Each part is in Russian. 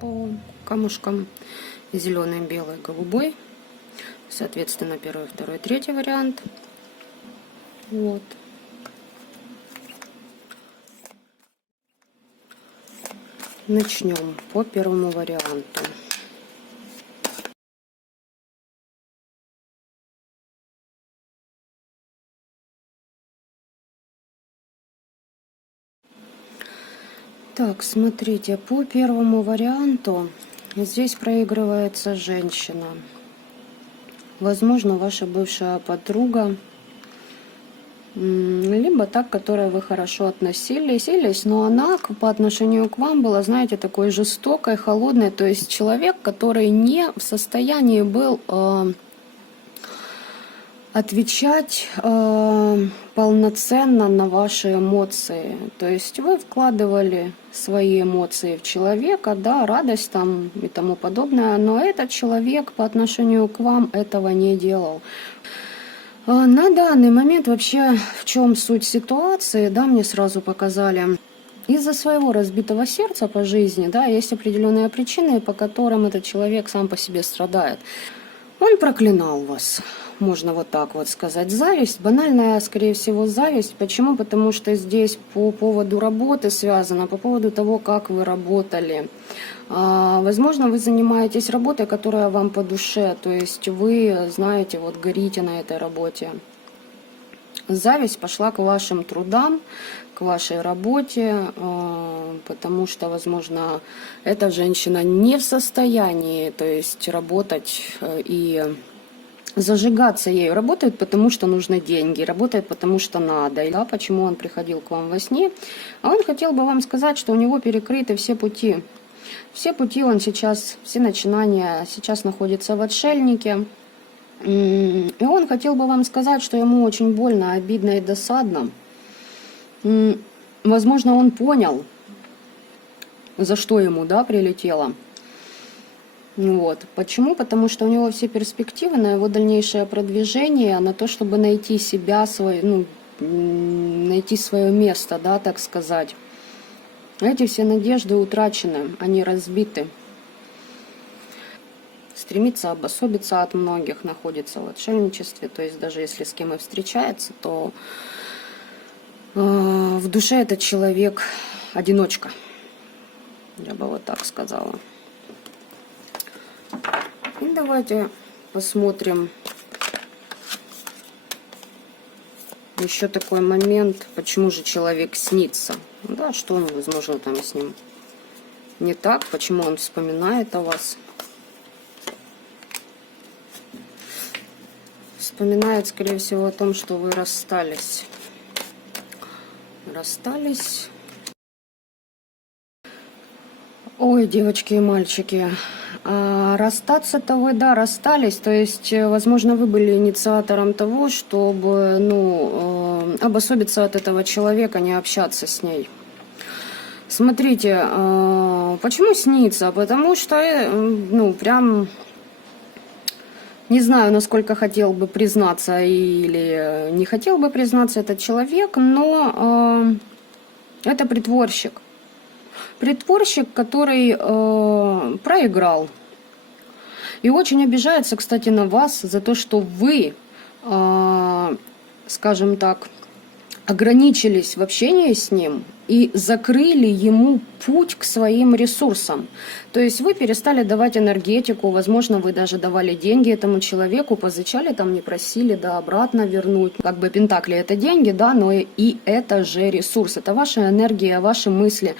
По камушкам зеленый, белый, голубой. Соответственно, первый, второй, третий вариант. Вот. Начнем по первому варианту. Так, смотрите, по первому варианту здесь проигрывается женщина. Возможно, ваша бывшая подруга, либо та, к которой вы хорошо относились, но она по отношению к вам была, знаете, такой жестокой, холодной, то есть человек, который не в состоянии был отвечать полноценно на ваши эмоции. То есть вы вкладывали свои эмоции в человека, да, радость там и тому подобное, но этот человек по отношению к вам этого не делал. На данный момент вообще в чем суть ситуации, да, мне сразу показали. Из-за своего разбитого сердца по жизни, да, есть определенные причины, по которым этот человек сам по себе страдает. Он проклинал вас, можно вот так вот сказать. Зависть, банальная, скорее всего, зависть. Почему? Потому что здесь по поводу работы связано, по поводу того, как вы работали. Возможно, вы занимаетесь работой, которая вам по душе, то есть вы, знаете, вот горите на этой работе. Зависть пошла к вашим трудам, к вашей работе, потому что, возможно, эта женщина не в состоянии, то есть работать и зажигаться ею. Работает, потому что нужны деньги, работает, потому что надо. И, да, почему он приходил к вам во сне? А он хотел бы вам сказать, что у него перекрыты все пути. Все пути он сейчас, все начинания сейчас находятся в отшельнике. И он хотел бы вам сказать, что ему очень больно, обидно и досадно. Возможно, он понял, за что ему, да, прилетело. Вот. Почему? Потому что у него все перспективы на его дальнейшее продвижение, на то, чтобы найти себя, найти свое место, да, так сказать. Эти все надежды утрачены, они разбиты. Стремится обособиться от многих, находится в отшельничестве, то есть даже если с кем и встречается, то в душе этот человек одиночка, я бы вот так сказала. И давайте посмотрим еще такой момент, почему же человек снится, да, что он, возможно, там с ним не так, почему он вспоминает о вас. Вспоминает, скорее всего, о том, что вы расстались. Ой, девочки и мальчики, расстаться-то вы, да, расстались, то есть, возможно, вы были инициатором того, чтобы, обособиться от этого человека, не общаться с ней. Смотрите, почему снится? Потому что, прям... Не знаю, насколько хотел бы признаться или не хотел бы признаться этот человек, но это притворщик. Притворщик, который проиграл. И очень обижается, кстати, на вас за то, что вы, скажем так, ограничились в общении с ним и закрыли ему путь к своим ресурсам. То есть вы перестали давать энергетику, возможно, вы даже давали деньги этому человеку, позычали, там не просили, да, обратно вернуть. Как бы пентакли это деньги, да, но и это же ресурс, это ваша энергия, ваши мысли.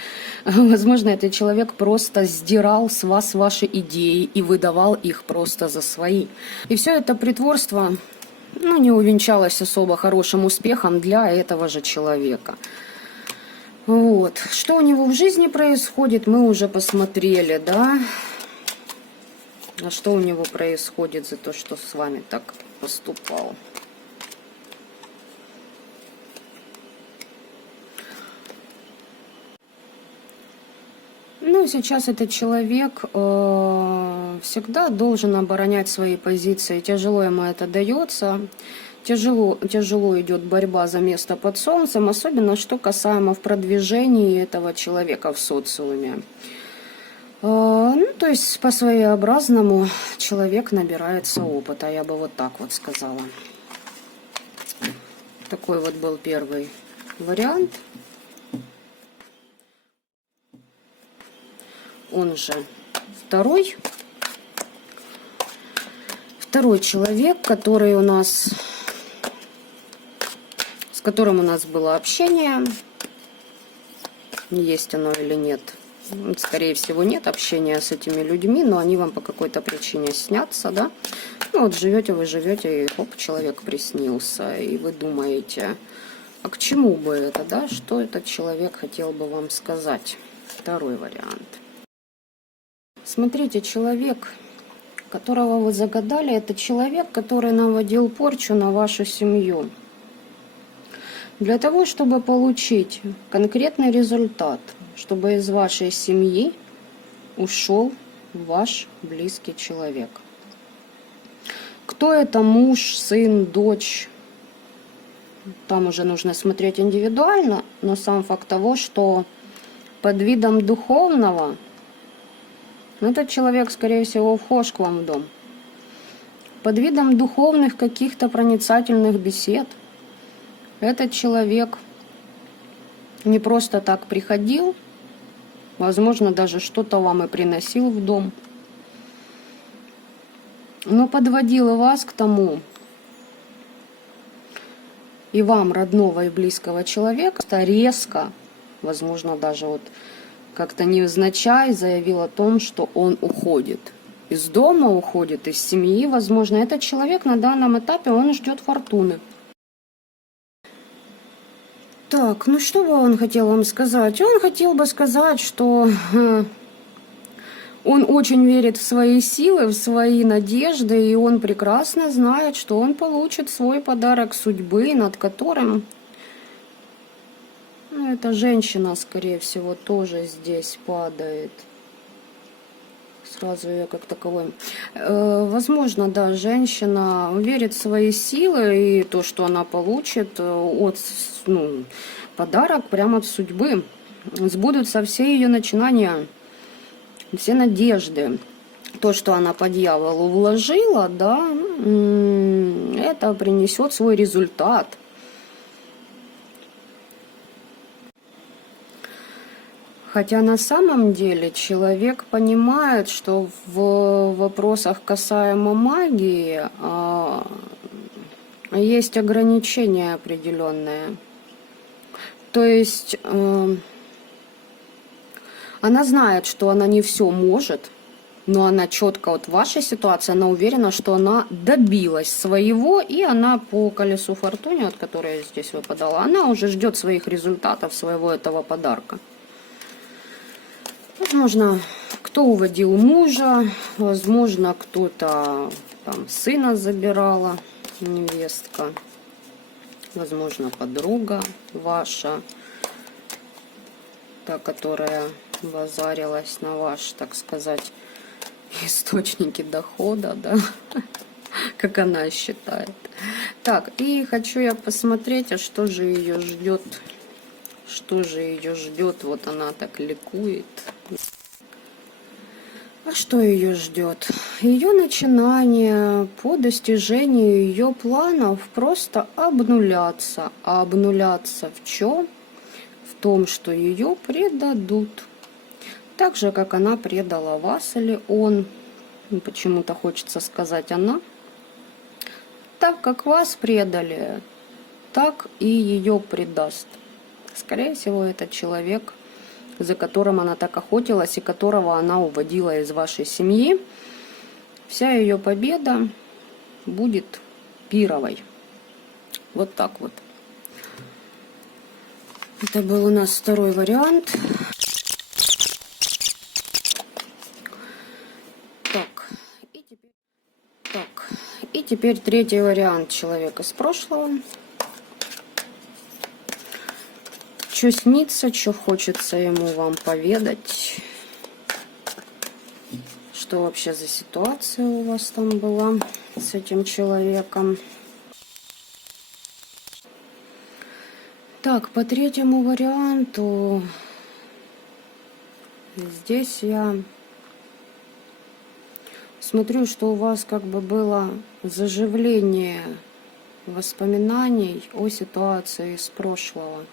Возможно, этот человек просто сдирал с вас ваши идеи и выдавал их просто за свои. И все это притворство, не увенчалось особо хорошим успехом для этого же человека. Вот. Что у него в жизни происходит, мы уже посмотрели, да? А что у него происходит за то, что с вами так поступал? Сейчас этот человек всегда должен оборонять свои позиции. Тяжело ему это дается. тяжело идет борьба за место под солнцем, особенно что касаемо в продвижении этого человека в социуме. Ну, то есть по своеобразному человек набирается опыта, я бы вот так вот сказала. Такой вот был первый вариант. Он же второй. Второй человек, который у нас, с которым у нас было общение. Есть оно или нет. Скорее всего, нет общения с этими людьми, но они вам по какой-то причине снятся, да? Ну, вот живете, и хоп, человек приснился, и вы думаете, а к чему бы это, да? Что этот человек хотел бы вам сказать? Второй вариант. Смотрите, человек, которого вы загадали, это человек, который наводил порчу на вашу семью. Для того, чтобы получить конкретный результат, чтобы из вашей семьи ушел ваш близкий человек. Кто это? Муж, сын, дочь? Там уже нужно смотреть индивидуально, но сам факт того, что под видом духовного этот человек, скорее всего, вхож к вам в дом. Под видом духовных каких-то проницательных бесед этот человек не просто так приходил, возможно, даже что-то вам и приносил в дом, но подводил вас к тому, и вам, родного и близкого человека, резко, возможно, даже вот как-то невзначай заявил о том, что он уходит. Из дома уходит, из семьи, возможно. Этот человек на данном этапе, он ждет фортуны. Так, ну что бы он хотел вам сказать? Он хотел бы сказать, что он очень верит в свои силы, в свои надежды, и он прекрасно знает, что он получит свой подарок судьбы, над которым, ну, эта женщина, скорее всего, тоже здесь падает. Сразу ее как таковой. Возможно, да, женщина верит в свои силы и то, что она получит подарок прямо от судьбы. Сбудутся все ее начинания, все надежды. То, что она по дьяволу вложила, да, это принесет свой результат. Хотя на самом деле человек понимает, что в вопросах касаемо магии есть ограничения определенные. То есть она знает, что она не все может, но она четко, вот в вашей ситуации, она уверена, что она добилась своего, и она по колесу фортуны, от которой здесь выпадала, она уже ждет своих результатов, своего этого подарка. Возможно, кто уводил мужа, возможно, кто-то там сына забирала, невестка, возможно, подруга ваша, та, которая базарилась на ваш, так сказать, источники дохода, да, как она считает. Так, и хочу я посмотреть, а что же ее ждет. Что же ее ждет? Вот она так ликует. А что ее ждет? Ее начинание по достижению ее планов просто обнуляться. А обнуляться в чем? В том, что ее предадут. Так же, как она предала вас или он. Почему-то хочется сказать она. Так как вас предали, так и ее предаст. Скорее всего, это человек, за которым она так охотилась и которого она уводила из вашей семьи. Вся ее победа будет пировой. Вот так вот. Это был у нас второй вариант. И теперь третий вариант человека с прошлого. Что снится, что хочется ему вам поведать. Что вообще за ситуация у вас там была с этим человеком. Так, по третьему варианту здесь я смотрю, что у вас как бы было заживление воспоминаний о ситуации из прошлого.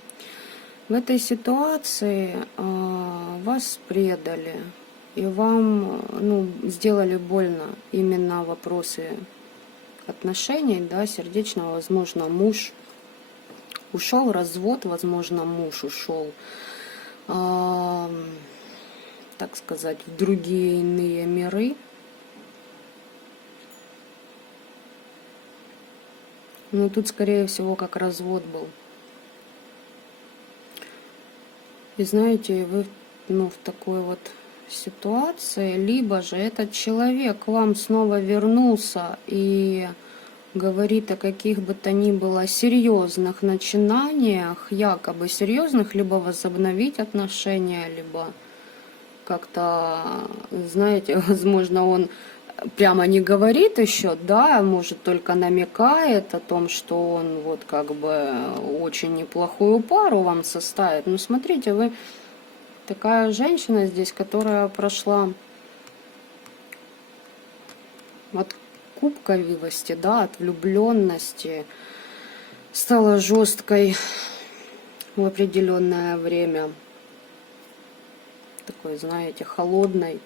В этой ситуации вас предали, и вам сделали больно именно вопросы отношений, да, сердечного, возможно, муж ушел, развод, возможно, муж ушел, так сказать, в другие иные миры. Но тут, скорее всего, как развод был. И знаете, вы в такой вот ситуации, либо же этот человек к вам снова вернулся и говорит о каких бы то ни было серьезных начинаниях, якобы серьезных, либо возобновить отношения, либо как-то, знаете, возможно, он прямо не говорит еще, да, может только намекает о том, что он вот как бы очень неплохую пару вам составит. Но смотрите, вы такая женщина здесь, которая прошла от кубковости, да, от влюбленности, стала жесткой в определенное время, такой, знаете, холодной.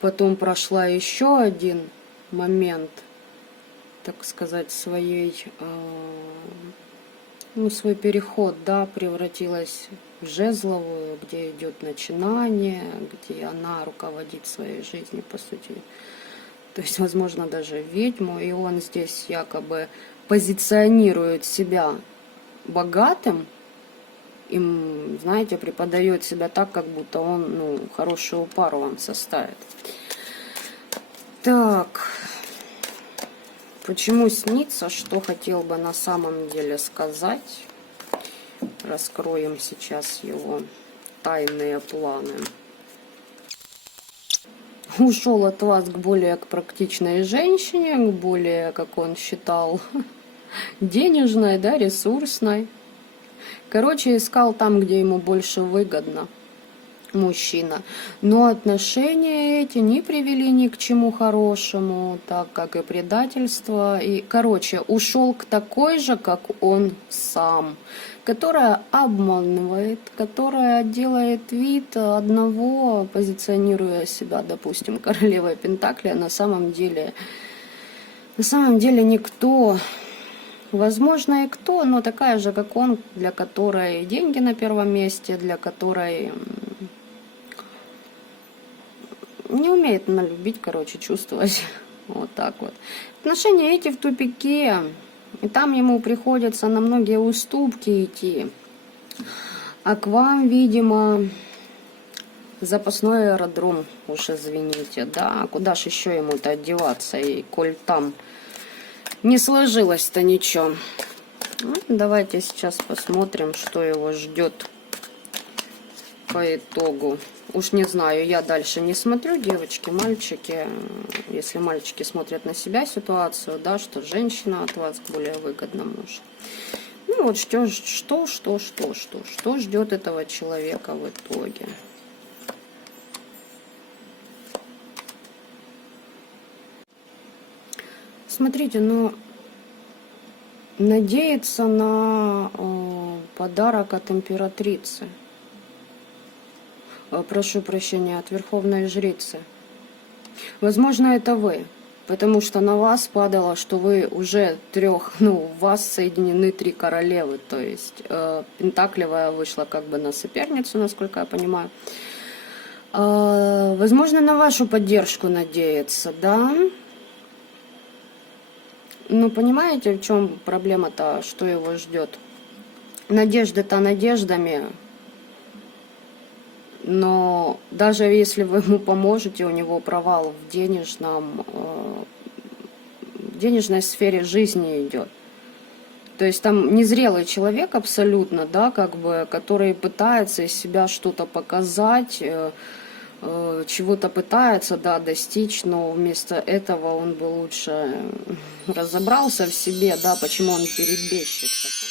Потом прошла еще один момент, так сказать, свой переход, да, превратилась в жезловую, где идет начинание, где она руководит своей жизнью, по сути. То есть, возможно, даже ведьму, и он здесь якобы позиционирует себя богатым, им, знаете, преподает себя так, как будто он, хорошую пару вам составит. Так, почему снится, что хотел бы на самом деле сказать? Раскроем сейчас его тайные планы. Ушел от вас к более практичной женщине, к более, как он считал, денежной, да, ресурсной. Короче, искал там, где ему больше выгодно, мужчина. Но отношения эти не привели ни к чему хорошему, так как и предательство. И, короче, ушел к такой же, как он сам, которая обманывает, которая делает вид одного, позиционируя себя, допустим, королевой Пентаклей, а на самом деле никто. Возможно, и кто, но такая же, как он, для которой деньги на первом месте, для которой не умеет она любить, короче, чувствовать. Вот так вот. Отношения эти в тупике, и там ему приходится на многие уступки идти. А к вам, видимо, запасной аэродром, уж извините, да, куда ж еще ему-то одеваться, и коль там не сложилось-то ничего. Давайте сейчас посмотрим, что его ждет по итогу. Уж не знаю, я дальше не смотрю, девочки, мальчики. Если мальчики смотрят на себя ситуацию, да, что женщина от вас более выгодна муж. Ну вот что ждет этого человека в итоге. Смотрите, надеяться на подарок от императрицы. Прошу прощения, от верховной жрицы. Возможно, это вы, потому что на вас падало, что вы уже в вас соединены 3 королевы, то есть Пентаклевая вышла как бы на соперницу, насколько я понимаю. Возможно, на вашу поддержку надеяться, да? Но понимаете, в чем проблема-то, что его ждет? Надежды-то надеждами, но даже если вы ему поможете, у него провал в денежной сфере жизни идет. То есть там незрелый человек абсолютно, да, как бы, который пытается из себя что-то показать, чего-то пытается, да, достичь, но вместо этого он бы лучше разобрался в себе, да, почему он перебежчик такой.